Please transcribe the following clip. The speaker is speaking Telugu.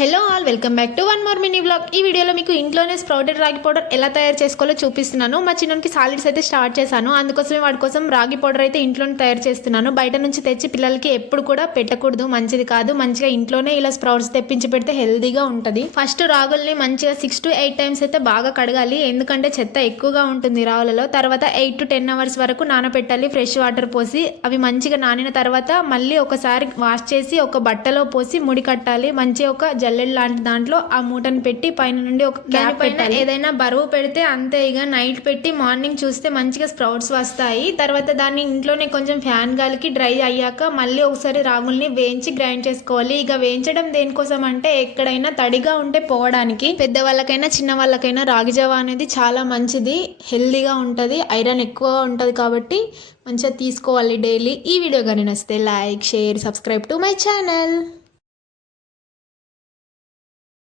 Hello all, welcome back to one more mini vlog. ఈ వీడియోలో మీకు ఇంట్లోనే స్ప్రౌటెడ్ రాగి పౌడర్ ఎలా తయారు చేసుకోవాలో చూపిస్తున్నాను. మా చిన్నకి సాలిడ్స్ అయితే స్టార్ట్ చేశాను, అందుకోసమే వాడి కోసం రాగి పౌడర్ అయితే ఇంట్లోనే తయారు చేస్తున్నాను. బయట నుంచి తెచ్చి పిల్లలకి ఎప్పుడు కూడా పెట్టకూడదు, మంచిది కాదు. మంచిగా ఇంట్లోనే ఇలా స్ప్రౌట్స్ తెప్పించి పెడితే హెల్దీగా ఉంటుంది. ఫస్ట్ రాగుల్ని మంచిగా 6 to 8 టైమ్స్ అయితే బాగా కడగాలి, ఎందుకంటే చెత్త ఎక్కువగా ఉంటుంది రాగులలో. తర్వాత 8 to 10 అవర్స్ వరకు నానబెట్టాలి ఫ్రెష్ వాటర్ పోసి. అవి మంచిగా నానిన తర్వాత మళ్ళీ ఒకసారి వాష్ చేసి ఒక బట్టలో పోసి ముడి కట్టాలి. మంచిగా ఒక జల్లెడ్ లాంటి దాంట్లో ఆ మూటను పెట్టి పైన నుండి ఒక క్యాప్ పెట్టాలి. ఏదైనా బరువు పెడితే అంతే, ఇక నైట్ పెట్టి మార్నింగ్ చూస్తే మంచిగా స్ప్రౌట్స్ వస్తాయి. తర్వాత దాన్ని ఇంట్లోనే కొంచెం ఫ్యాన్ గాలికి డ్రై అయ్యాక మళ్ళీ ఒకసారి రాగుల్ని వేయించి గ్రైండ్ చేసుకోవాలి. ఇక వేయించడం దేనికోసం అంటే ఎక్కడైనా తడిగా ఉంటే పోవడానికి. పెద్దవాళ్ళకైనా చిన్న వాళ్ళకైనా రాగి జావా అనేది చాలా మంచిది, హెల్దీగా ఉంటుంది, ఐరన్ ఎక్కువ ఉంటుంది కాబట్టి మంచిగా తీసుకోవాలి డైలీ. ఈ వీడియో కానీ నచ్చితే like, share, subscribe to my channel.